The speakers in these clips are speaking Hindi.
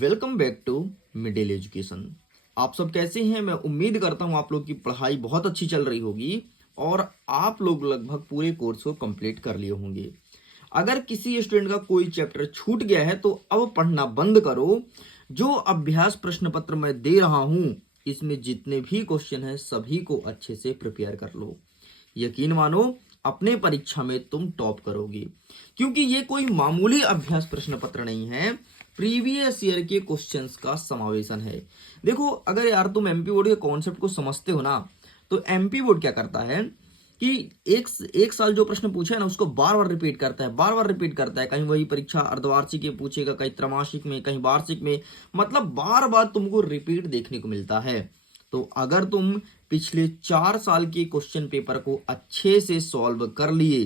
Welcome back to middle education. आप सब कैसे हैं? मैं उम्मीद करता हूं आप लोग की पढ़ाई बहुत अच्छी चल रही होगी और आप लोग लगभग पूरे कोर्स को कंप्लीट कर लिए होंगे। अगर किसी स्टूडेंट का कोई चैप्टर छूट गया है तो अब पढ़ना बंद करो। जो अभ्यास प्रश्न पत्र मैं दे रहा हूं इसमें जितने भी क्वेश्चन हैं सभी को अच्छे से प्रिपेयर कर लो। यकीन मानो अपने परीक्षा में तुम टॉप करोगे, क्योंकि ये कोई मामूली अभ्यास प्रश्न पत्र नहीं है, प्रीवियस ईयर के क्वेश्चंस का समावेशन है। देखो, अगर यार तुम एमपी बोर्ड के कॉन्सेप्ट को समझते हो ना, तो एमपी बोर्ड क्या करता है कि एक साल जो प्रश्न पूछा है ना उसको बार बार रिपीट करता है, बार बार रिपीट करता है। कहीं वही परीक्षा अर्धवार्षिक में पूछेगा, कहीं त्रैमासिक में, कहीं वार्षिक में, मतलब बार बार तुमको रिपीट देखने को मिलता है। तो अगर तुम पिछले 4 साल के क्वेश्चन पेपर को अच्छे से सॉल्व कर लिए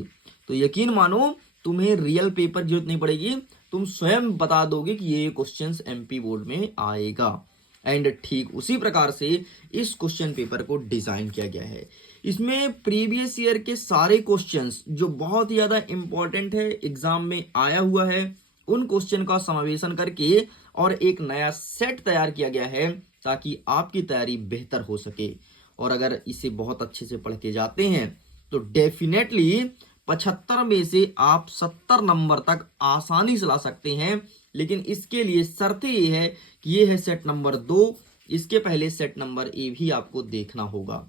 तो यकीन मानो तुम्हें रियल पेपर की जरूरत नहीं पड़ेगी, तुम स्वयं बता दोगे कि ये क्वेश्चंस एमपी बोर्ड में आएगा। एंड ठीक उसी प्रकार से इस क्वेश्चन पेपर को डिजाइन किया गया है। इसमें प्रीवियस ईयर के सारे क्वेश्चंस जो बहुत ही ज्यादा इंपॉर्टेंट है, एग्जाम में आया हुआ है, उन क्वेश्चन का समावेशन करके और एक नया सेट तैयार किया गया है ताकि आपकी तैयारी बेहतर हो सके। और अगर इसे बहुत अच्छे से पढ़ के जाते हैं तो डेफिनेटली 75 में से आप 70 नंबर तक आसानी से ला सकते हैं। लेकिन इसके लिए शर्त ये है कि ये है सेट नंबर 2, इसके पहले सेट नंबर ए भी आपको देखना होगा।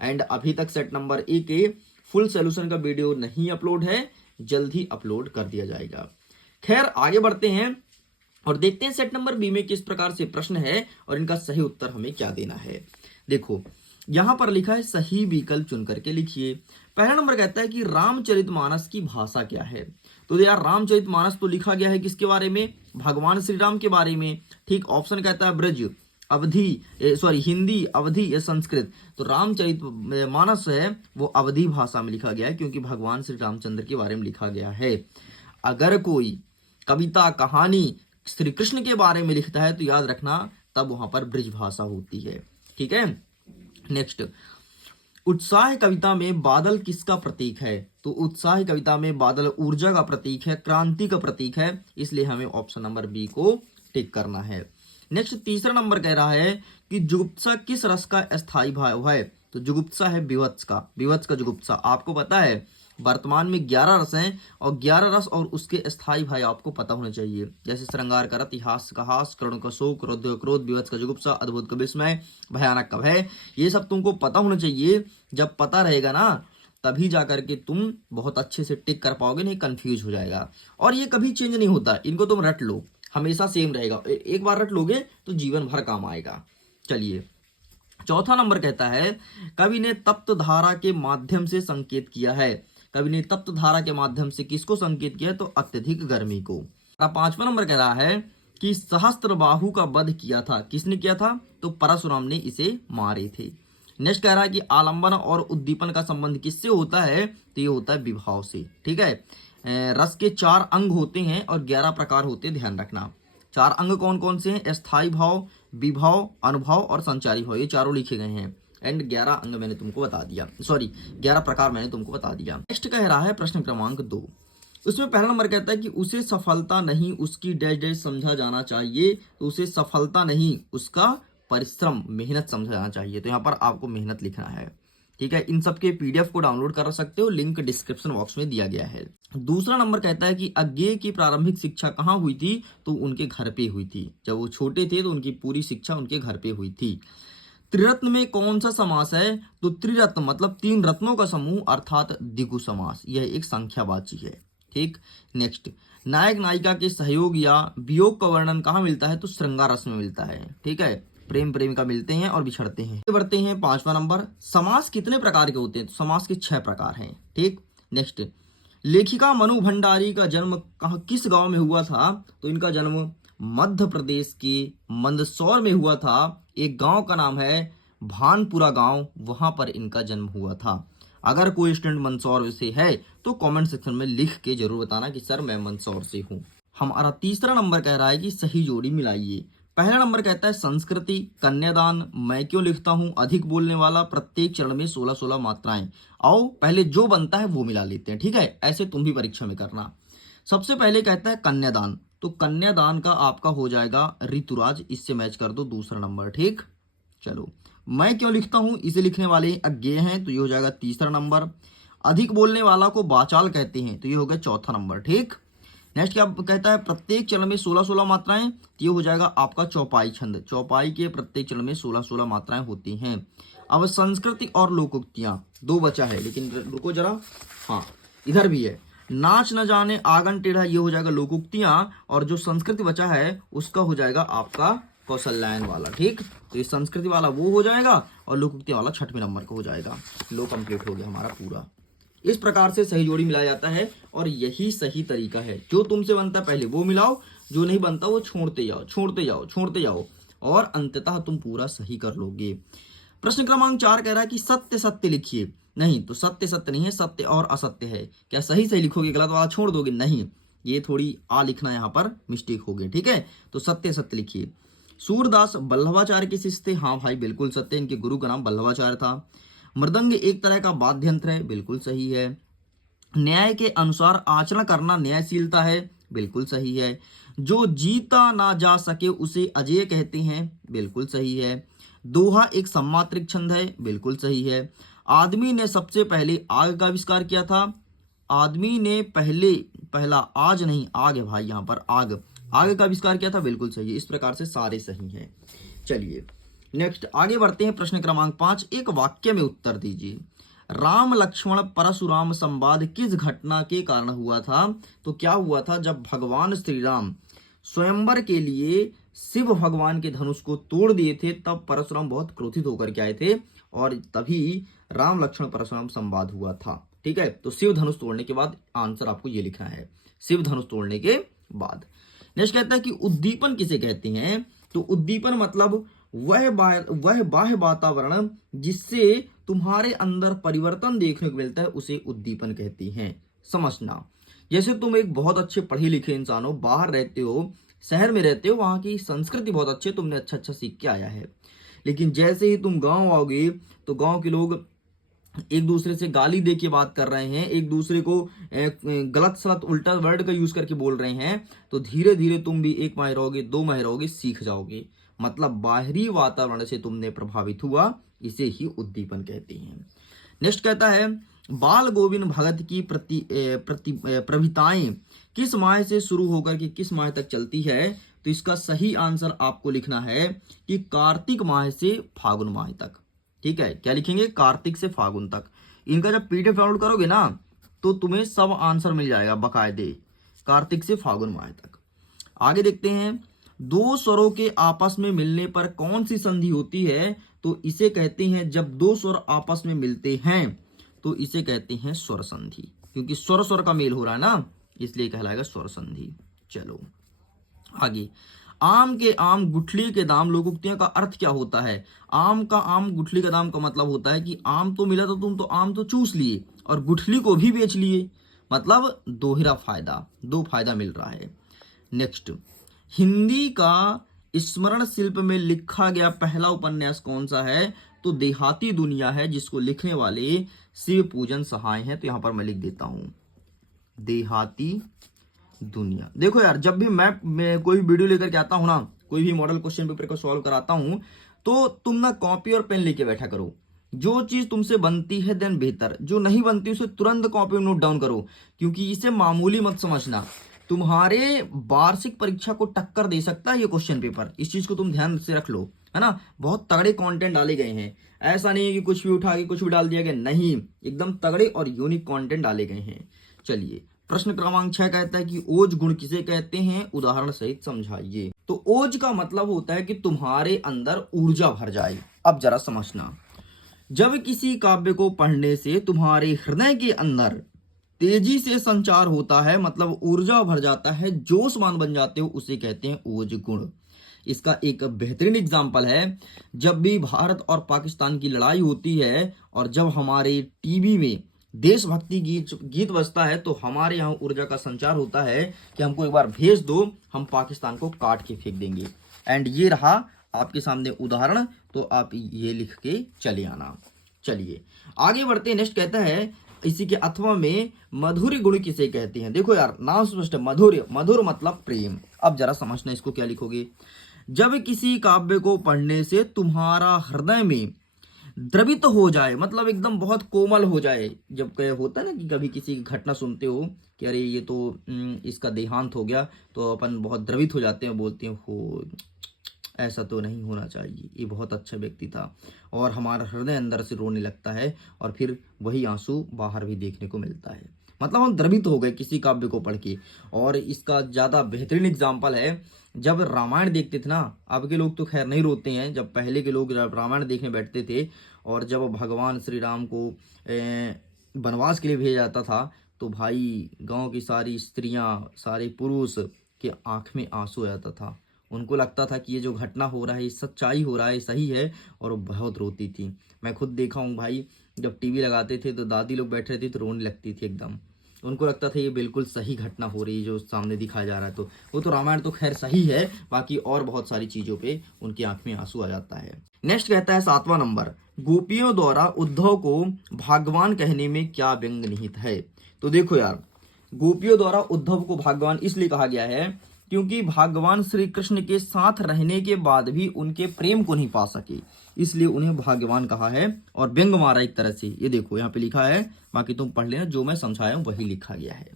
एंड अभी तक सेट नंबर ए के फुल सोल्यूशन का वीडियो नहीं अपलोड है, जल्द ही अपलोड कर दिया जाएगा। खैर, आगे बढ़ते हैं और देखते हैं सेट नंबर बी में किस प्रकार से प्रश्न है और इनका सही उत्तर हमें क्या देना है। देखो, यहां पर लिखा है सही विकल्प चुन करके लिखिए। पहला नंबर कहता है कि रामचरितमानस की भाषा क्या है। तो यार, रामचरितमानस तो लिखा गया है किसके बारे में? भगवान श्री राम के बारे में। ठीक, ऑप्शन कहता है ब्रज, अवधि, हिंदी, अवधि या संस्कृत। तो रामचरितमानस है वो अवधि भाषा में लिखा गया है, क्योंकि भगवान श्री रामचंद्र के बारे में लिखा गया है। अगर कोई कविता, कहानी श्री कृष्ण के बारे में लिखता है तो याद रखना तब वहां पर ब्रज भाषा होती है। ठीक है, नेक्स्ट, उत्साह कविता में बादल किसका प्रतीक है? तो उत्साह कविता में बादल ऊर्जा का प्रतीक है, क्रांति का प्रतीक है, इसलिए हमें ऑप्शन नंबर बी को टिक करना है। नेक्स्ट, तीसरा नंबर कह रहा है कि जुगुप्सा किस रस का अस्थाई भाव है? तो जुगुप्सा है विवत्स का जुगुप्सा। आपको पता है वर्तमान में 11 रस हैं और 11 रस और उसके अस्थाई भाव आपको पता होने चाहिए, जैसे श्रृंगार का रति, हास्य का हास, करुण का शोक, रौद्र का क्रोध, विवत्स का जुगुप्सा, अद्भुत का विस्मय, भयानक का भय। ये सब तुमको पता होना चाहिए। जब पता रहेगा ना तभी जाकर के तुम बहुत अच्छे से टिक कर पाओगे, नहीं कंफ्यूज हो जाएगा। और ये कभी चेंज नहीं होता, इनको तुम रट लो, हमेशा सेम रहेगा। एक बार रट लोगे तो जीवन भर काम आएगा। चलिए, चौथा नंबर कहता है कवि ने तप्त धारा के माध्यम से संकेत किया है। कवि ने तप्त धारा के माध्यम से किसको संकेत किया? तो अत्यधिक गर्मी को। पांचवा नंबर कह रहा है कि सहस्त्रबाहु का वध किया था। किसने किया था? तो परशुराम ने इसे मारे थे। नेक्स्ट कह रहा है कि आलंबन और उद्दीपन का संबंध किससे होता है? तो ये होता है विभाव से। ठीक है, रस के 4 अंग होते हैं और 11 प्रकार होते हैं, ध्यान रखना। 4 अंग कौन कौन से हैं? स्थायी भाव, विभाव, अनुभव और संचारी भाव, ये चारों लिखे गए हैं। एंड 11 अंग मैंने तुमको बता दिया, 11 प्रकार मैंने तुमको बता दिया। नेक्स्ट कह रहा है प्रश्न क्रमांक 2, उसमें पहला नंबर कहता है कि उसे सफलता नहीं उसकी डैश डैश समझा जाना चाहिए। तो उसे सफलता नहीं उसका परिश्रम, मेहनत समझा जाना चाहिए। तो यहाँ पर आपको मेहनत लिखना है। ठीक है, इन सब के पीडीएफ को डाउनलोड कर सकते हो, लिंक डिस्क्रिप्शन बॉक्स में दिया गया है। दूसरा नंबर कहता है कि अज्ञेय की प्रारंभिक शिक्षा कहाँ हुई थी? तो उनके घर पे हुई थी। जब वो छोटे थे तो उनकी पूरी शिक्षा उनके घर पे हुई थी। त्रिरत्न में कौन सा समास है? तो त्रिरत्न मतलब 3 रत्नों का समूह, अर्थात द्विगु समास। यह एक संख्यावाची है। ठीक, नेक्स्ट, नायक नायिका के सहयोग या वियोग का वर्णन कहाँ मिलता है? तो श्रृंगार रस में मिलता है। ठीक है, प्रेम प्रेमिका मिलते हैं और बिछड़ते हैं। बढ़ते हैं 5वां नंबर, समास कितने प्रकार के होते हैं? तो समास के 6 प्रकार हैं। ठीक, नेक्स्ट, लेखिका मनु भंडारी का जन्म किस गांव में हुआ था? तो इनका जन्म मध्य प्रदेश के मंदसौर में हुआ था। एक गांव का नाम है भानपुरा गांव, वहां पर इनका जन्म हुआ था। अगर कोई स्टूडेंट मंदसौर से है तो कमेंट सेक्शन में लिख के जरूर बताना कि सर मैं मंदसौर से हूं। हमारा तीसरा नंबर कह रहा है कि सही जोड़ी मिलाइए। पहला नंबर कहता है संस्कृति, कन्यादान, मैं क्यों लिखता हूं, अधिक बोलने वाला, प्रत्येक चरण में 16-16 मात्राएं। आओ पहले जो बनता है वो मिला लेते हैं। ठीक है, ऐसे तुम भी परीक्षा में करना। सबसे पहले कहता है कन्यादान। तो कन्यादान का आपका हो जाएगा ऋतुराज, इससे मैच कर दो दूसरा नंबर। ठीक, चलो मैं क्यों लिखता हूं, इसे लिखने वाले अज्ञेय हैं, तो ये हो जाएगा तीसरा नंबर। अधिक बोलने वाला को वाचाल कहते हैं, तो ये हो गया चौथा नंबर। ठीक, नेक्स्ट क्या कहता है, प्रत्येक चरण में 16-16 मात्राएं, तो ये हो जाएगा आपका चौपाई छंद। चौपाई के प्रत्येक चरण में 16-16 मात्राएं होती हैं। अब संस्कृति और लोकोक्तियां दो बचा है, लेकिन रुको जरा, हाँ इधर भी है। नाच न जाने आंगन टेढ़ा, ये हो जाएगा लोकोक्तियां, और जो संस्कृति बचा है उसका हो जाएगा आपका कौशल्यायन वाला। ठीक, तो ये संस्कृति वाला वो हो जाएगा और लोकोक्ति वाला 6वें नंबर का हो जाएगा। लो कंप्लीट हो गया हमारा पूरा। इस प्रकार से सही जोड़ी मिलाया जाता है और यही सही तरीका है। जो तुमसे बनता पहले वो मिलाओ, जो नहीं बनता वो छोड़ते जाओ, छोड़ते जाओ, छोड़ते जाओ, और अंततः तुम पूरा सही कर लोगे। प्रश्न क्रमांक 4 कह रहा है कि सत्य सत्य लिखिए। नहीं, तो सत्य सत्य नहीं है, सत्य और असत्य है। क्या सही सही लिखोगे, गलत वाला छोड़ दोगे? नहीं, ये थोड़ी आ लिखना यहाँ पर मिस्टेक हो गई। ठीक है, तो सत्य सत्य लिखिए। सूरदास वल्लभाचार्य के शिष्य थे। हाँ भाई बिल्कुल सत्य, इनके गुरु का नाम वल्लभाचार्य था। मृदंग एक तरह का वाद्य यंत्र है, बिल्कुल सही है। न्याय के अनुसार आचरण करना न्यायशीलता है, बिल्कुल सही है। जो जीता ना जा सके उसे अजेय कहते हैं, बिल्कुल सही है। दोहा एक सम्मात्रिक छंद है, बिल्कुल सही है। आदमी ने सबसे पहले आग का आविष्कार किया था। आदमी ने पहला आज नहीं, आग है भाई, यहाँ पर आग का आविष्कार किया था, बिल्कुल सही है। इस प्रकार से सारे सही हैं। चलिए नेक्स्ट आगे बढ़ते हैं। प्रश्न क्रमांक 5, एक वाक्य में उत्तर दीजिए। राम लक्ष्मण परशुराम संवाद किस घटना के कारण हुआ था? तो क्या हुआ था, जब भगवान श्री राम स्वयंवर के लिए शिव भगवान के धनुष को तोड़ दिए थे, तब परशुराम बहुत क्रोधित होकर के आए थे, और तभी राम लक्ष्मण परशुराम संवाद हुआ था। ठीक है, तो शिव धनुष तोड़ने के बाद आंसर आपको ये लिखना है, शिव धनुष तोड़ने के बाद। नेक्स्ट कहता है कि उद्दीपन किसे कहते हैं? तो उद्दीपन मतलब वह बाह्य वातावरण जिससे तुम्हारे अंदर परिवर्तन देखने को मिलता है, उसे उद्दीपन कहते हैं। समझना, जैसे तुम एक बहुत अच्छे पढ़े लिखे इंसान हो, बाहर रहते हो, शहर में रहते हो, वहां की संस्कृति बहुत अच्छी है, तुमने अच्छा अच्छा सीख के आया है, लेकिन जैसे ही तुम गांव आओगे तो गांव के लोग एक दूसरे से गाली दे के बात कर रहे हैं, एक दूसरे को गलत सलत उल्टा वर्ड का यूज करके बोल रहे हैं, तो धीरे धीरे तुम भी 1 माह रहोगे, 2 माह रहोगे, सीख जाओगे। मतलब बाहरी वातावरण से तुमने प्रभावित हुआ, इसे ही उद्दीपन कहते हैं। नेक्स्ट कहता है बाल गोविंद भगत की प्रविताएं किस माह से शुरू होकर के किस माह तक चलती है? तो इसका सही आंसर आपको लिखना है कि कार्तिक माह से फागुन माह तक। ठीक है, क्या लिखेंगे? कार्तिक से फागुन तक। इनका जब पीडीएफ डाउनलोड करोगे ना, तो तुम्हें सब आंसर मिल जाएगा बकायदे, कार्तिक से फागुन माह तक। आगे देखते हैं, दो स्वरों के आपस में मिलने पर कौन सी संधि होती है? तो इसे कहते हैं, जब दो स्वर आपस में मिलते हैं तो इसे कहते हैं स्वर संधि, क्योंकि स्वर स्वर का मेल हो रहा है ना, इसलिए कहलाएगा स्वर संधि। चलो आगे, आम के आम गुठली के दाम लोकोक्तियों का अर्थ क्या होता है? आम का आम गुठली का दाम का मतलब होता है कि आम तो मिला तो तुम तो आम तो चूस लिए और गुठली को भी बेच लिए, मतलब दोहरा फायदा, दो फायदा मिल रहा है। नेक्स्ट, हिंदी का स्मरण शिल्प में लिखा गया पहला उपन्यास कौन सा है? तो देहाती दुनिया है, जिसको लिखने वाले शिव पूजन सहाय हैं। तो यहां पर मैं लिख देता हूं देहाती दुनिया। देखो यार, जब भी मैं कोई वीडियो लेकर के आता हूं ना, कोई भी मॉडल क्वेश्चन पेपर को सॉल्व कराता हूं, तो तुम ना कॉपी और पेन लेके बैठा करो। जो चीज तुमसे बनती है देन बेहतर, जो नहीं बनती उसे तुरंत कॉपी में नोट डाउन करो, क्योंकि इसे मामूली मत समझना। तुम्हारे वार्षिक परीक्षा को टक्कर दे सकता है ये क्वेश्चन पेपर, इस चीज को तुम ध्यान से रख लो, है ना। बहुत तगड़े कंटेंट डाले गए हैं, ऐसा नहीं है कि कुछ भी उठा के कुछ भी डाल दिया गया, नहीं, एकदम तगड़े और यूनिक कंटेंट डाले गए हैं। चलिए, प्रश्न क्रमांक 6 कहता है कि ओज गुण किसे कहते हैं? उदाहरण सहित समझाइए। तो ओज का मतलब होता है कि तुम्हारे अंदर ऊर्जा भर जाए। अब जरा समझना, जब किसी काव्य को पढ़ने से तुम्हारे हृदय के अंदर तेजी से संचार होता है, मतलब ऊर्जा भर जाता है, जोशमान बन जाते हो, उसे कहते हैं ओज गुण। इसका एक बेहतरीन एग्जाम्पल है, जब भी भारत और पाकिस्तान की लड़ाई होती है और जब हमारे टीवी में देशभक्ति गीत बजता है, तो हमारे यहाँ ऊर्जा का संचार होता है कि हमको एक बार भेज दो, हम पाकिस्तान को काट के फेंक देंगे। एंड ये रहा आपके सामने उदाहरण, तो आप ये लिख के चले आना। चलिए आगे बढ़ते हैं। नेक्स्ट कहता है इसी के अथवा में मधुर गुण किसे कहते हैं? देखो यार नाम स्पष्ट है, मधुर, मधुर मतलब प्रेम। अब जरा समझना इसको क्या लिखोगे। जब किसी काव्य को पढ़ने से तुम्हारा हृदय में द्रवित हो जाए, मतलब एकदम बहुत कोमल हो जाए। जब कहीं होता है ना कि कभी किसी की घटना सुनते हो कि अरे ये तो इसका देहांत हो गया, तो अपन बहुत द्रवित हो जाते हैं, बोलते हैं हो ऐसा तो नहीं होना चाहिए, ये बहुत अच्छा व्यक्ति था, और हमारा हृदय अंदर से रोने लगता है और फिर वही आंसू बाहर भी देखने को मिलता है। मतलब हम द्रवित हो गए किसी काव्य को पढ़ के। और इसका ज़्यादा बेहतरीन एग्जाम्पल है, जब रामायण देखते थे ना, अब के लोग तो खैर नहीं रोते हैं, जब पहले के लोग जब रामायण देखने बैठते थे और जब भगवान श्री राम को वनवास के लिए भेजा जाता था, तो भाई गांव की सारी स्त्रियां, सारे पुरुष के आंख में आंसू आ जाता था। उनको लगता था कि ये जो घटना हो रहा है ये सच्चाई हो रहा है, सही है, और वो बहुत रोती थी। मैं खुद देखा हूँ भाई, जब टीवी लगाते थे तो दादी लोग बैठ रहे थे तो रोने लगती थी एकदम। उनको लगता था ये बिल्कुल सही घटना हो रही है जो सामने दिखाया जा रहा है। तो वो तो रामायण तो खैर सही है, बाकी और बहुत सारी चीजों पे उनकी आंख में आंसू आ जाता है। नेक्स्ट कहता है 7वां नंबर, गोपियों द्वारा उद्धव को भगवान कहने में क्या व्यंग निहित है? तो देखो यार, गोपियों द्वारा उद्धव को भगवान इसलिए कहा गया है क्योंकि भगवान श्री कृष्ण के साथ रहने के बाद भी उनके प्रेम को नहीं पा सके, इसलिए उन्हें भाग्यवान कहा है और व्यंग मारा एक तरह से। ये देखो यहाँ पे लिखा है, बाकी तुम पढ़ लेना, जो मैं समझाया हूं वही लिखा गया है।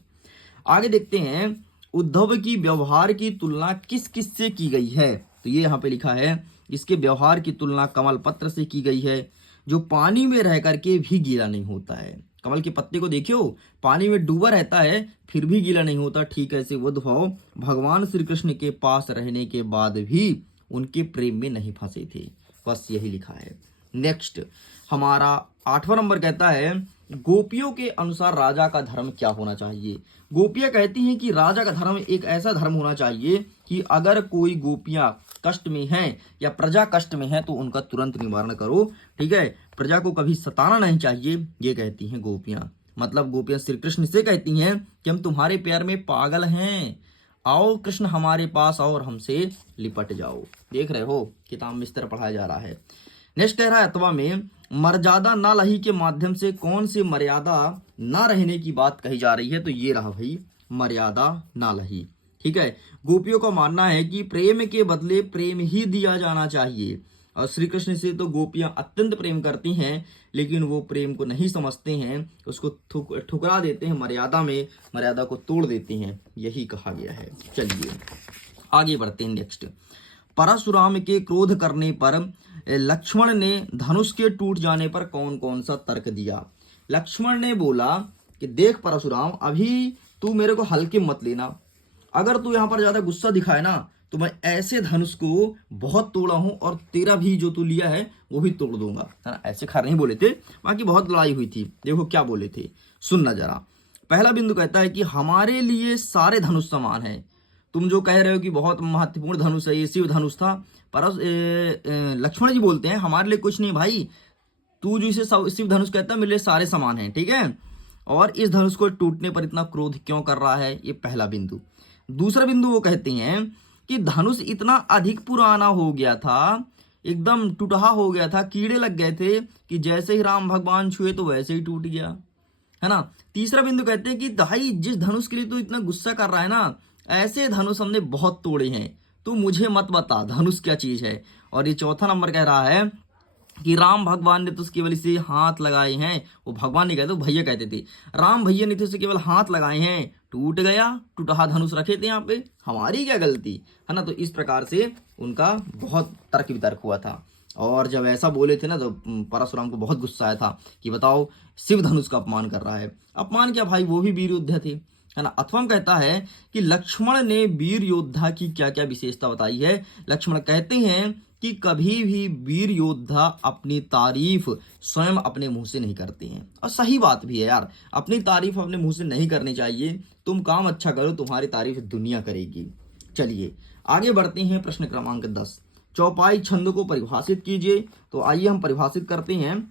आगे देखते हैं, उद्धव की व्यवहार की तुलना किस किस से की गई है? तो ये यहाँ पे लिखा है, इसके व्यवहार की तुलना कमल पत्र से की गई है, जो पानी में रह करके भी गीला नहीं होता है। कमल के पत्ते को देखियो, पानी में डूबा रहता है फिर भी गीला नहीं होता। ठीक ऐसे उद्धव भगवान श्री कृष्ण के पास रहने के बाद भी उनके प्रेम में नहीं फंसे थे। बस यही लिखा है। नेक्स्ट हमारा 8वां नंबर कहता है, गोपियों के अनुसार राजा का धर्म क्या होना चाहिए? गोपियां कहती हैं कि राजा का धर्म एक ऐसा धर्म होना चाहिए कि अगर कोई गोपियां कष्ट में हैं या प्रजा कष्ट में है तो उनका तुरंत निवारण करो। ठीक है, प्रजा को कभी सताना नहीं चाहिए, ये कहती हैं गोपियां। मतलब गोपियां श्री कृष्ण से कहती हैं कि हम तुम्हारे प्यार में पागल हैं, आओ कृष्ण हमारे पास और हमसे लिपट जाओ। देख रहे हो किताब में इस तरह पढ़ाया जा रहा है। नेक्स्ट कह रहा है, अथवा में मर्यादा ना लही के माध्यम से कौन सी मर्यादा ना रहने की बात कही जा रही है? तो ये रहा भाई, मर्यादा ना लही। ठीक है, गोपियों का मानना है कि प्रेम के बदले प्रेम ही दिया जाना चाहिए, और श्री कृष्ण से तो गोपियां अत्यंत प्रेम करती हैं, लेकिन वो प्रेम को नहीं समझते हैं, उसको ठुकरा देते हैं, मर्यादा में मर्यादा को तोड़ देते हैं, यही कहा गया है। चलिए आगे बढ़ते हैं। नेक्स्ट, परशुराम के क्रोध करने पर लक्ष्मण ने धनुष के टूट जाने पर कौन कौन सा तर्क दिया? लक्ष्मण ने बोला कि देख परशुराम, अभी तू मेरे को हल्के मत लेना, अगर तू यहाँ पर ज्यादा गुस्सा दिखाए ना तो मैं ऐसे धनुष को बहुत तोड़ा हूं और तेरा भी जो तू लिया है वो भी तोड़ दूंगा, है ना। ऐसे खैर नहीं बोले थे, बाकी बहुत लड़ाई हुई थी। देखो क्या बोले थे, सुनना जरा। पहला बिंदु कहता है कि हमारे लिए सारे धनुष समान है। तुम जो कह रहे हो कि बहुत महत्वपूर्ण धनुष है, ये शिव धनुष था, पर लक्ष्मण जी बोलते हैं हमारे लिए कुछ नहीं भाई, तू जो इसे शिव धनुष कहता है मेरे लिए सारे समान है। ठीक है, और इस धनुष को टूटने पर इतना क्रोध क्यों कर रहा है? ये पहला बिंदु। दूसरा बिंदु वो कहते हैं कि धनुष इतना अधिक पुराना हो गया था, एकदम टूटहा हो गया था, कीड़े लग गए थे कि जैसे ही राम भगवान छुए तो वैसे ही टूट गया, है ना। तीसरा बिंदु कहते हैं कि भाई जिस धनुष के लिए तो इतना गुस्सा कर रहा है ना, ऐसे धनुष हमने बहुत तोड़े हैं, तो मुझे मत बता धनुष क्या चीज है। और ये चौथा नंबर कह रहा है कि राम भगवान ने तो उसकी वजह से हाथ लगाए हैं, वो भगवान नहीं कहते, वो भैया कहते थे, राम भैया ने तो उसे केवल हाथ लगाए हैं, टूट गया, टूटा धनुष रखे थे यहाँ पे, हमारी क्या गलती, है ना। तो इस प्रकार से उनका बहुत तर्क वितर्क हुआ था। और जब ऐसा बोले थे ना तो परशुराम को बहुत गुस्सा आया था कि बताओ शिव धनुष का अपमान कर रहा है। अपमान क्या भाई, वो भी वीर योद्धा थे, है ना। अथवा कहता है कि लक्ष्मण ने वीर योद्धा की क्या क्या विशेषता बताई है। लक्ष्मण कहते हैं कि कभी भी वीर योद्धा अपनी तारीफ स्वयं अपने मुंह से नहीं करते हैं, और सही बात भी है यार, अपनी तारीफ अपने मुंह से नहीं करनी चाहिए। तुम काम अच्छा करो, तुम्हारी तारीफ दुनिया करेगी। चलिए आगे बढ़ते हैं। प्रश्न क्रमांक 10, चौपाई छंद को परिभाषित कीजिए। तो आइए हम परिभाषित करते हैं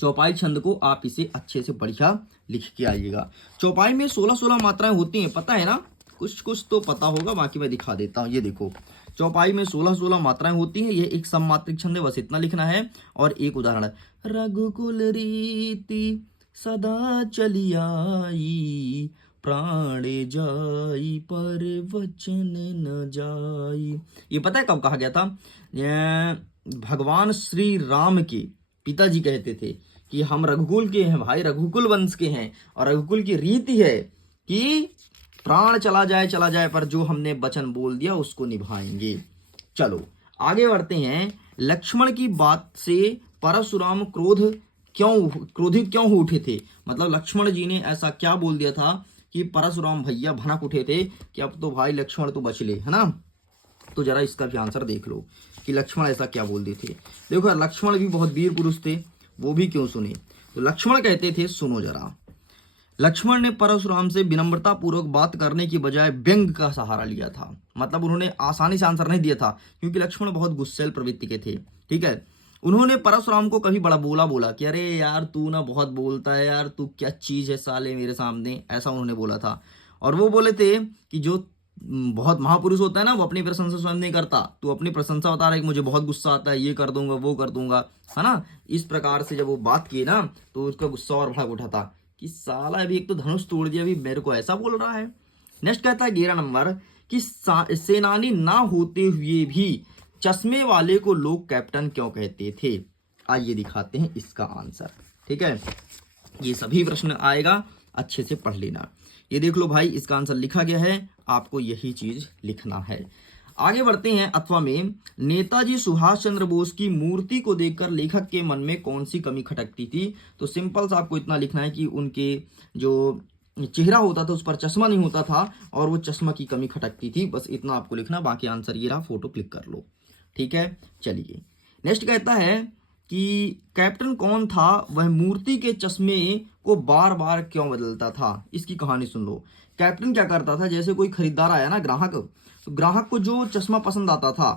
चौपाई छंद को। आप इसे अच्छे से बढ़िया लिख के आइएगा। चौपाई में 16-16 मात्राएं होती हैं, पता है ना, कुछ कुछ तो पता होगा, बाकी मैं दिखा देता हूँ। ये देखो, चौपाई में 16-16 मात्राएं होती हैं। ये एक सममात्रिक छंद है, बस इतना लिखना है। और एक उदाहरण है, रघुकुल रीति सदा चली आई, प्राण जाई पर वचन न जाई। ये पता है कब कहा गया था? भगवान श्री राम के पिताजी कहते थे कि हम रघुकुल के हैं भाई, रघुकुल वंश के हैं, और रघुकुल की रीति है कि प्राण चला जाए पर जो हमने वचन बोल दिया उसको निभाएंगे। चलो आगे बढ़ते हैं। लक्ष्मण की बात से परशुराम क्रोधित क्यों हो उठे थे? मतलब लक्ष्मण जी ने ऐसा क्या बोल दिया था कि परशुराम भैया भनक उठे थे कि अब तो भाई लक्ष्मण तो बच ले, है ना? तो जरा इसका भी आंसर देख लो कि लक्ष्मण ऐसा क्या बोल दिए थे। देखो लक्ष्मण भी बहुत वीर पुरुष थे, वो भी क्यों सुने। तो लक्ष्मण कहते थे, सुनो जरा। लक्ष्मण ने परशुराम से विनम्रता पूर्वक बात करने की बजाय व्यंग का सहारा लिया था। मतलब उन्होंने आसानी से आंसर नहीं दिया था, क्योंकि लक्ष्मण बहुत गुस्सैल प्रवृत्ति के थे। ठीक है, उन्होंने परशुराम को कभी बड़ा बोला कि अरे यार तू ना बहुत बोलता है यार, तू क्या चीज है साले मेरे सामने, ऐसा उन्होंने बोला था। और वो बोले थे कि जो बहुत महापुरुष होता है ना, वो अपनी प्रशंसा स्वयं नहीं करता, तू अपनी प्रशंसा बता रहा है कि मुझे बहुत गुस्सा आता है, ये कर दूंगा वो कर दूंगा, है ना? इस प्रकार से जब वो बात की ना तो उसका गुस्सा और भड़क उठा था कि साला अभी एक तो धनुष तोड़ दिया, अभी मेरे को ऐसा बोल रहा है। नेक्स्ट कहता है 11 नंबर कि सेनानी ना होते हुए भी चश्मे वाले को लोग कैप्टन क्यों कहते थे? आइए दिखाते हैं इसका आंसर। ठीक है, ये सभी प्रश्न आएगा, अच्छे से पढ़ लेना। ये देख लो भाई, इसका आंसर लिखा गया है, आपको यही चीज लिखना है। आगे बढ़ते हैं। अथवा में नेताजी सुभाष चंद्र बोस की मूर्ति को देखकर लेखक के मन में कौन सी कमी खटकती थी? तो सिंपल सा आपको इतना लिखना है कि उनके जो चेहरा होता था उस पर चश्मा नहीं होता था और वो चश्मा की कमी खटकती थी, बस इतना आपको लिखना। बाकी आंसर ये रहा, फोटो क्लिक कर लो। ठीक है, चलिए नेक्स्ट कहता है कि कैप्टन कौन था, वह मूर्ति के चश्मे को बार बार क्यों बदलता था? इसकी कहानी सुन लो। कैप्टन क्या करता था, जैसे कोई खरीदार आया ना, ग्राहक, तो ग्राहक को जो चश्मा पसंद आता था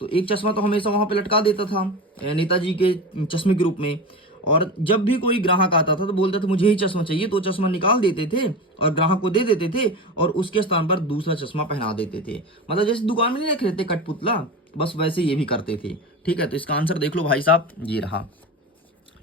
तो एक चश्मा तो हमेशा वहां पे लटका देता था नेताजी के चश्मे के रूप में। और जब भी कोई ग्राहक आता था तो बोलता था मुझे ही चश्मा चाहिए, तो चश्मा निकाल देते थे और ग्राहक को दे देते थे और उसके स्थान पर दूसरा चश्मा पहना देते थे। मतलब जैसे दुकान में नहीं रख रहे थे कठपुतला, बस वैसे ये भी करते थे। ठीक है, तो इसका आंसर देख लो भाई साहब, ये रहा।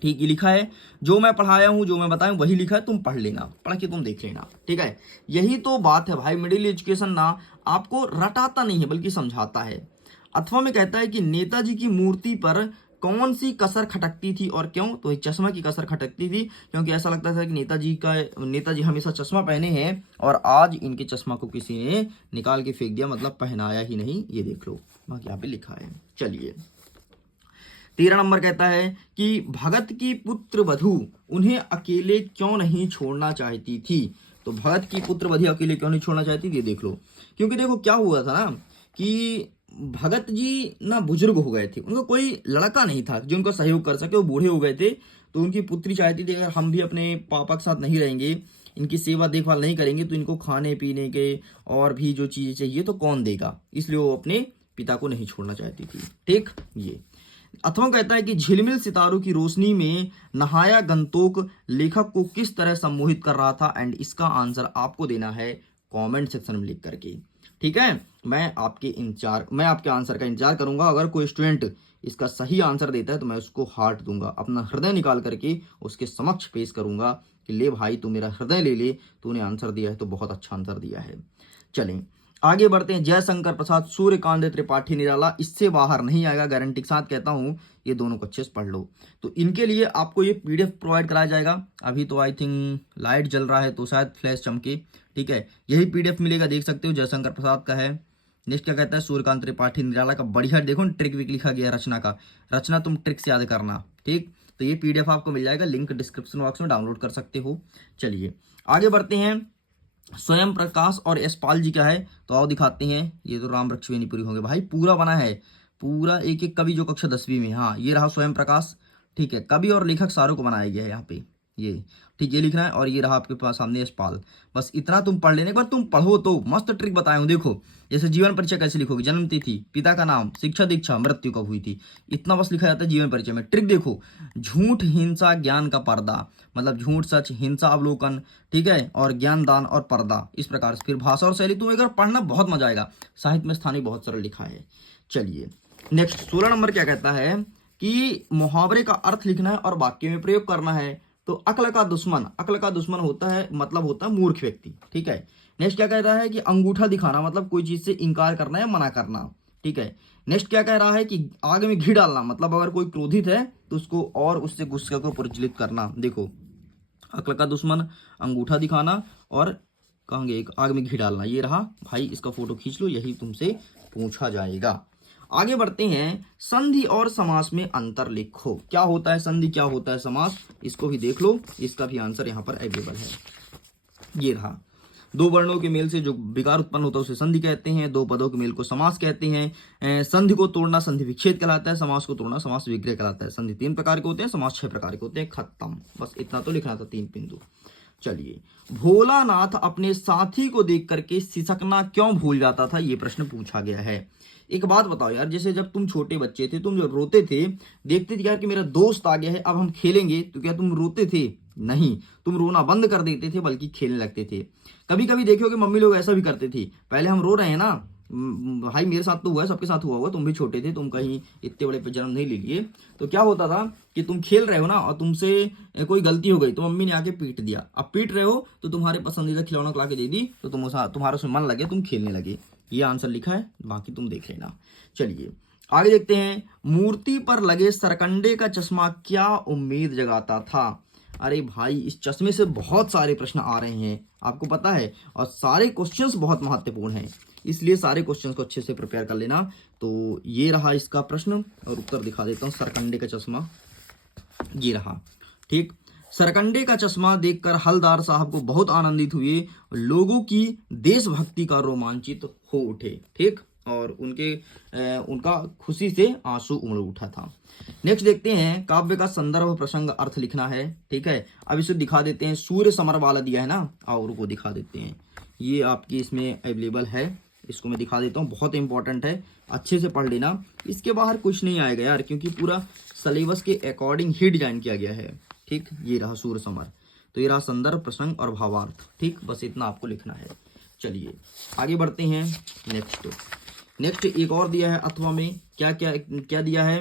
ठीक, ये लिखा है, जो मैं पढ़ाया हूं जो मैं बताया वही लिखा है, तुम पढ़ लेना, पढ़ के तुम देख लेना। ठीक है, यही तो बात है भाई, मिडिल एजुकेशन ना आपको रटाता नहीं है बल्कि समझाता है। अथवा में कहता है कि नेताजी की मूर्ति पर कौन सी कसर खटकती थी और क्यों? तो चश्मा की कसर खटकती थी, क्योंकि ऐसा लगता था कि नेताजी हमेशा चश्मा पहने हैं और आज इनके चश्मा को किसी ने निकाल के फेंक दिया, मतलब पहनाया ही नहीं। ये देख लो, बाकी यहाँ पे लिखा है। चलिए 13 नंबर कहता है कि भगत की पुत्र वधू उन्हें अकेले क्यों नहीं छोड़ना चाहती थी? तो भगत की पुत्र वधू अकेले क्यों नहीं छोड़ना चाहती थी, देख लो। क्योंकि देखो क्या हुआ था ना कि भगत जी ना बुजुर्ग हो गए थे, उनको कोई लड़का नहीं था जो उनको सहयोग कर सके, वो बूढ़े हो गए थे। तो उनकी पुत्री चाहती थी अगर हम भी अपने पापा के साथ नहीं रहेंगे, इनकी सेवा देखभाल नहीं करेंगे, तो इनको खाने पीने के और भी जो चीजें चाहिए तो कौन देगा, इसलिए वो अपने पिता को नहीं छोड़ना चाहती थी। ठीक, ये अथवा कहता है कि झिलमिल सितारों की रोशनी में नहाया गंतोक लेखक को किस तरह सम्मोहित कर रहा था? एंड इसका आंसर आपको देना है कमेंट सेक्शन में लिख करके। ठीक है, मैं आपके आंसर का इंतजार करूंगा। अगर कोई स्टूडेंट इसका सही आंसर देता है तो मैं उसको हार्ट दूंगा, अपना हृदय निकाल करके उसके समक्ष पेश करूंगा कि ले भाई तू मेरा हृदय ले ले, तूने आंसर दिया है तो बहुत अच्छा आंसर दिया है। चलें आगे बढ़ते हैं। जयशंकर प्रसाद, सूर्यकांत त्रिपाठी निराला, इससे बाहर नहीं आएगा, गारंटी के साथ कहता हूं। ये दोनों को अच्छे से पढ़ लो। तो इनके लिए आपको ये पीडीएफ प्रोवाइड कराया जाएगा। अभी तो आई थिंक लाइट जल रहा है तो शायद फ्लैश चमके। ठीक है, यही पीडीएफ मिलेगा, देख सकते हो, जयशंकर प्रसाद का है। नेक्स्ट क्या कहता है, सूर्यकांत त्रिपाठी निराला का बढ़िया देखो ट्रिक विक लिखा गया रचना का, रचना तुम ट्रिक से याद करना। ठीक, तो ये पीडीएफ आपको मिल जाएगा, लिंक डिस्क्रिप्शन बॉक्स में डाउनलोड कर सकते हो। चलिए आगे बढ़ते हैं। स्वयं प्रकाश और यशपाल जी का है, तो आओ दिखाते हैं। ये तो राम वृक्ष पूरी होंगे भाई, पूरा बना है, पूरा एक एक कवि जो कक्षा 10वीं में। हाँ, ये रहा स्वयं प्रकाश। ठीक है, कवि और लेखक सारों को बनाया गया है यहाँ पे, ये ठीक, ये लिखना है। और ये रहा आपके पास सामने यशपाल। बस इतना तुम पढ़ लेने, एक बार तुम पढ़ो तो मस्त ट्रिक बताया हूँ। देखो जैसे जीवन परिचय कैसे लिखोगे, जन्म तिथि, पिता का नाम, शिक्षा दीक्षा, मृत्यु कब हुई थी, इतना बस लिखा जाता है जीवन परिचय में। ट्रिक देखो, झूठ हिंसा ज्ञान का पर्दा, मतलब झूठ सच, हिंसा अवलोकन, ठीक है, और ज्ञान दान और पर्दा, इस प्रकार से। फिर भाषा और शैली, तुम अगर पढ़ना बहुत मजा आएगा। साहित्य में स्थानीय बहुत सरल लिखा है। चलिए नेक्स्ट 16 नंबर क्या कहता है कि मुहावरे का अर्थ लिखना है और वाक्य में प्रयोग करना है। तो अक्ल का दुश्मन होता है, मतलब होता है मूर्ख व्यक्ति। ठीक है। नेक्स्ट क्या कह रहा है कि अंगूठा दिखाना, मतलब कोई चीज से इंकार करना या मना करना। ठीक है। नेक्स्ट क्या कह रहा है कि आग में घी डालना, मतलब अगर कोई क्रोधित है तो उसको और उससे गुस्से को प्रज्वलित करना। देखो, अक्ल का दुश्मन, अंगूठा दिखाना और कहेंगे एक आग में घी डालना। ये रहा भाई, इसका फोटो खींच लो, यही तुमसे पूछा जाएगा। आगे बढ़ते हैं, संधि और समास में अंतर लिखो। क्या होता है संधि, क्या होता है समास, इसको भी देख लो, इसका भी आंसर यहाँ पर अवेलेबल है। ये रहा, दो वर्णों के मेल से जो विकार उत्पन्न होता है उसे संधि कहते हैं, दो पदों के मेल को समास कहते हैं। संधि को तोड़ना संधि विच्छेद कहलाता है, समास को तोड़ना समास विग्रह कहलाता है। संधि 3 प्रकार के होते हैं, समास 6 प्रकार के होते हैं। खत्म, बस इतना तो लिखना था, 3 बिंदु। चलिए, भोलानाथ अपने साथी को देख करके सिसकना क्यों भूल जाता था, ये प्रश्न पूछा गया है। एक बात बताओ यार, जैसे जब तुम छोटे बच्चे थे, तुम जब रोते थे, देखते थे यार कि मेरा दोस्त आ गया है, अब हम खेलेंगे, तो क्या तुम रोते थे? नहीं, तुम रोना बंद कर देते थे, बल्कि खेलने लगते थे। कभी कभी देखो कि मम्मी लोग ऐसा भी करते थे, पहले हम रो रहे हैं ना, भाई मेरे साथ तो हुआ है, सबके साथ हुआ होगा, तुम भी छोटे थे, तुम कहीं इतने बड़े पे जन्म नहीं ले लिए, तो क्या होता था कि तुम खेल रहे हो ना और तुमसे कोई गलती हो गई तो मम्मी ने आके पीट दिया। अब पीट रहे हो तो तुम्हारे पसंदीदा खिलौना ला के दे दी, तो तुम्हारा उसमें मन लगे, तुम खेलने लगे। ये आंसर लिखा है, बाकी तुम देख लेना। चलिए आगे देखते हैं, मूर्ति पर लगे सरकंडे का चश्मा क्या उम्मीद जगाता था। अरे भाई, इस चश्मे से बहुत सारे प्रश्न आ रहे हैं, आपको पता है, और सारे क्वेश्चंस बहुत महत्वपूर्ण हैं, इसलिए सारे क्वेश्चंस को अच्छे से प्रिपेयर कर लेना। तो ये रहा इसका प्रश्न, और उत्तर दिखा देता हूँ। सरकंडे का चश्मा ये रहा। ठीक, सरकंडे का चश्मा देखकर हलदार साहब को बहुत आनंदित हुए, लोगों की देशभक्ति का रोमांचित हो उठे। ठीक, और उनका खुशी से आंसू उमड़ उठा था। नेक्स्ट देखते हैं, काव्य का संदर्भ प्रसंग अर्थ लिखना है। ठीक है, अब इसे दिखा देते हैं, सूर्य समर वाला दिया है ना, और को दिखा देते हैं, ये आपकी इसमें अवेलेबल है, इसको मैं दिखा देता हूँ, बहुत इंपॉर्टेंट है, अच्छे से पढ़ लेना, इसके बाहर कुछ नहीं आएगा यार, क्योंकि पूरा सिलेबस के अकॉर्डिंग ही डिजाइन किया गया है। ठीक, ये रहा सूर्य समर, तो ये रहा संदर्भ प्रसंग और भावार्थ। ठीक, बस इतना आपको लिखना है। चलिए आगे बढ़ते हैं। नेक्स्ट एक और दिया है, अथवा में क्या क्या क्या दिया है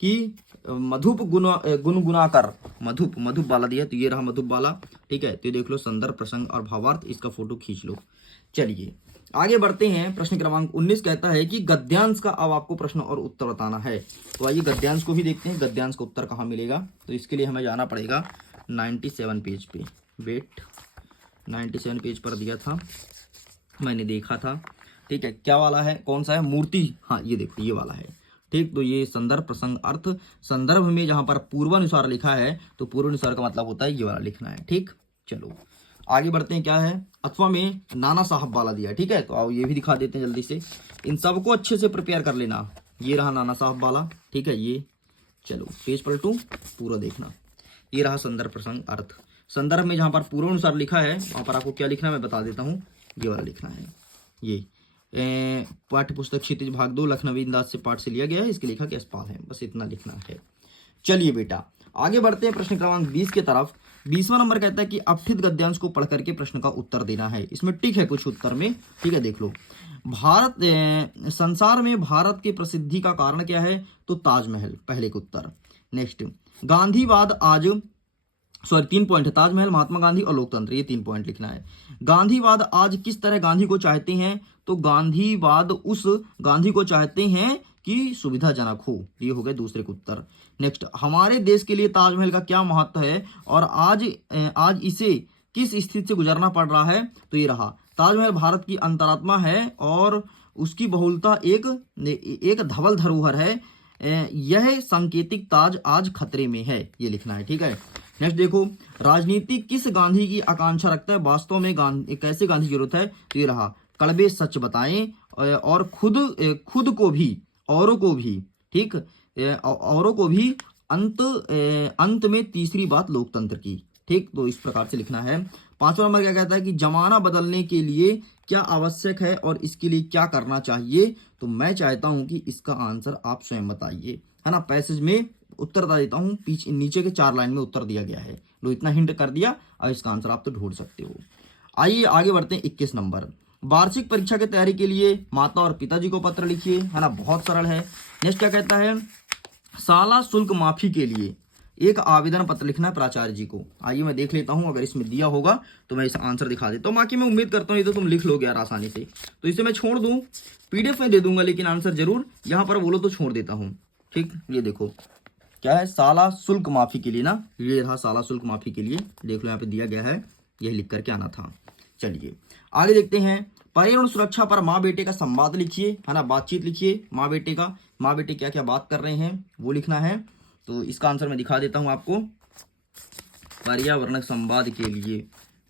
कि मधुप गुनगुनाकर, मधुप वाला दिया है, तो ये रहा मधुप वाला। ठीक है, तो देख लो, संदर्भ प्रसंग और भावार्थ, इसका फोटो खींच लो। चलिए आगे बढ़ते हैं, प्रश्न क्रमांक 19 कहता है कि गद्यांश का अब आपको प्रश्न और उत्तर बताना है। तो आइए गद्यांश को भी देखते हैं, गद्यांश का उत्तर कहाँ मिलेगा। तो इसके लिए हमें जाना पड़ेगा 97 पेज पे। वेट, 97 पेज पर दिया था, मैंने देखा था। ठीक है, क्या वाला है, कौन सा है, मूर्ति, हाँ ये देखो ये वाला है। ठीक, तो ये संदर्भ प्रसंग अर्थ, संदर्भ में जहां पर पूर्वानुसार लिखा है तो पूर्वानुसार का मतलब होता है ये वाला लिखना है। ठीक, चलो आगे बढ़ते हैं, क्या है, अथवा में नाना साहब वाला दिया। ठीक है, तो आओ ये भी दिखा देते हैं जल्दी से, इन सबको अच्छे से प्रिपेयर कर लेना। ये रहा नाना साहब वाला। ठीक है, ये चलो पेज पलटू, पूरा देखना। ये रहा संदर्भ प्रसंग अर्थ, संदर्भ में जहां पर पूर्वानुसार लिखा है वहां पर आपको क्या लिखना है मैं बता देता हूँ, ये वाला लिखना है। ये पाठ्य पुस्तक क्षितिज भाग 2 लखनवी अंदाज से पाठ से लिया गया है, इसके लेखक यशपाल है, बस इतना लिखना है। चलिए बेटा आगे बढ़ते हैं प्रश्न क्रमांक 20 के तरफ। 20वां नंबर कहता है कि अपठित गद्यांश को पढ़ करके प्रश्न का उत्तर देना है। इसमें टिक है कुछ उत्तर में। ठीक है, देख लो, संसार में भारत की प्रसिद्धि का कारण क्या है, तो ताजमहल, पहले का उत्तर। नेक्स्ट, गांधीवाद आज, सॉरी 3 पॉइंट है, ताजमहल, महात्मा गांधी और लोकतंत्र, ये 3 पॉइंट लिखना है। गांधीवाद आज किस तरह गांधी को चाहते हैं, तो गांधीवाद उस गांधी को चाहते हैं कि सुविधाजनक हो, ये हो गए दूसरे का उत्तर। नेक्स्ट, हमारे देश के लिए ताजमहल का क्या महत्व है और आज इसे किस स्थिति से गुजरना पड़ रहा है, तो ये रहा, ताजमहल भारत की अंतरात्मा है और उसकी बहुलता एक धवल धरोहर है, यह सांकेतिक ताज आज खतरे में है, ये लिखना है। ठीक है, नेक्स्ट देखो, राजनीति किस गांधी की आकांक्षा रखता है, वास्तव में कैसे गांधी की जरूरत है, तो ये रहा, कड़वे सच बताएं और खुद को भी, औरों को भी, ठीक, औरों को भी, अंत में तीसरी बात लोकतंत्र की। ठीक, तो इस प्रकार से लिखना है। 5वां नंबर क्या कहता है कि जमाना बदलने के लिए क्या आवश्यक है और इसके लिए क्या करना चाहिए, तो मैं चाहता हूं कि इसका आंसर आप स्वयं बताइए, है ना। पैसेज में उत्तर बता देता हूं, पीछे नीचे के 4 लाइन में उत्तर दिया गया है, लो इतना हिंट कर दिया, और इसका आंसर आप तो ढूंढ सकते हो। आइए आगे बढ़ते हैं। 21 नंबर, वार्षिक परीक्षा की तैयारी के लिए माता और पिताजी को पत्र लिखिए, है ना, बहुत सरल है। नेक्स्ट क्या कहता है, शाला शुल्क माफी के लिए, एक आवेदन पत्र लिखना है प्राचार्य जी को। आइए मैं देख लेता हूं, अगर इसमें दिया होगा तो मैं इस आंसर दिखा देता हूं। बाकी मैं उम्मीद करता हूं ये तो तुम लिख लोगे यार आसानी से, तो इसे मैं छोड़ दूं, पीडीएफ में दे दूंगा, लेकिन आंसर जरूर यहाँ पर बोलो तो छोड़ देता हूँ। ठीक, ये देखो क्या है, शाला शुल्क माफी के लिए ना, ये रहा शाला शुल्क माफी के लिए, देख लो यहाँ पे दिया गया है, यही लिख करके आना था। चलिए आगे देखते हैं। पर्यावरण सुरक्षा पर माँ बेटे का संवाद लिखिए, है ना, बातचीत लिखिए माँ बेटे का, माँ बेटे क्या क्या बात कर रहे हैं वो लिखना है। तो इसका आंसर मैं दिखा देता हूँ आपको, पर्यावरण संवाद के लिए।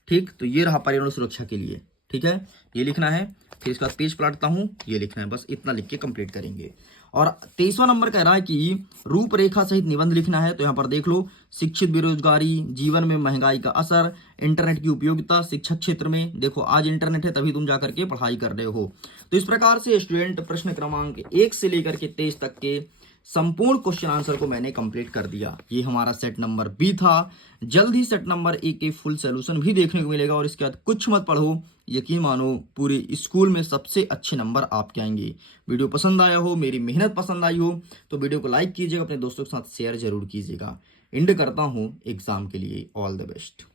ठीक, तो ये रहा पर्यावरण सुरक्षा के लिए, ठीक है, ये लिखना है। फिर इसका पेज पलटता हूँ, ये लिखना है, बस इतना लिख के कंप्लीट करेंगे। और 23वां नंबर कह रहा है कि रूपरेखा सहित निबंध लिखना है। तो यहाँ पर देख लो, शिक्षित बेरोजगारी, जीवन में महंगाई का असर, इंटरनेट की उपयोगिता शिक्षक क्षेत्र में। देखो आज इंटरनेट है तभी तुम जाकर के पढ़ाई कर रहे हो। तो इस प्रकार से स्टूडेंट प्रश्न क्रमांक 1 से लेकर के 23 तक के संपूर्ण क्वेश्चन आंसर को मैंने कंप्लीट कर दिया। ये हमारा सेट नंबर बी था। जल्द ही सेट नंबर ए के फुल सोल्यूशन भी देखने को मिलेगा। और इसके बाद कुछ मत पढ़ो, यकीन मानो पूरे स्कूल में सबसे अच्छे नंबर आपके आएंगे। वीडियो पसंद आया हो, मेरी मेहनत पसंद आई हो तो वीडियो को लाइक कीजिएगा, अपने दोस्तों के साथ शेयर जरूर कीजिएगा। एंड करता हूँ एग्जाम के लिए, ऑल द बेस्ट।